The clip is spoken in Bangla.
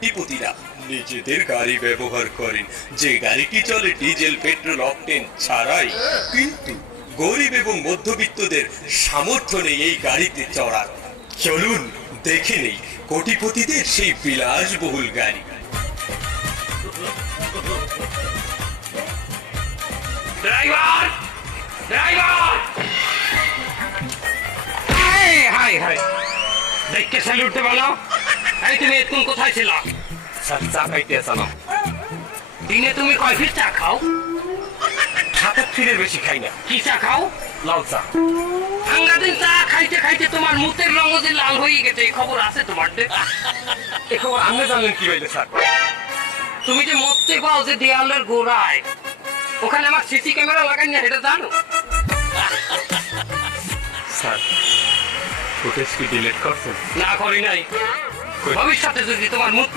কোটিপতিরা নিজেদের গাড়ি ব্যবহার করেন, যে গাড়িটি চলে ডিজেল পেট্রোল অকটেন ছাড়াই। কিন্তু গরিব এবং মধ্যবিত্তদের সামর্থ্য নেই এই গাড়িতে চড়ার। চলুন দেখে নেই কোটিপতিদের সেই বিলাসবহুল গাড়ি। Driver, driver! Hi hi hi, দেখকে স্যালুটতে বলো। এই তুমি এতক্ষণ কোথায় ছিল? স্যার চা খাইতে আসানো। দিনে তুমি কয় ফিট চা খাও? হাতের ফিরের বেশি খাই না। কি চা খাও? লাল চা। সাংঘাতিক চা খাইতে খাইতে তোমার মুখের রঙ যে লাল হয়ে গেছে, এই খবর আছে তোমার? এ খবর আপনি জানলেন কি হইলে স্যার? তুমি যে মরতে পাও যে দেয়ালের গোড়ায়, ওখানে আমার সিসি ক্যামেরা লাগাই না, এটা জানো? স্যার ফুটেজ কি ডিলিট করছেন? না করি নাই। ভবিষ্যতে যদি তোমার মুখ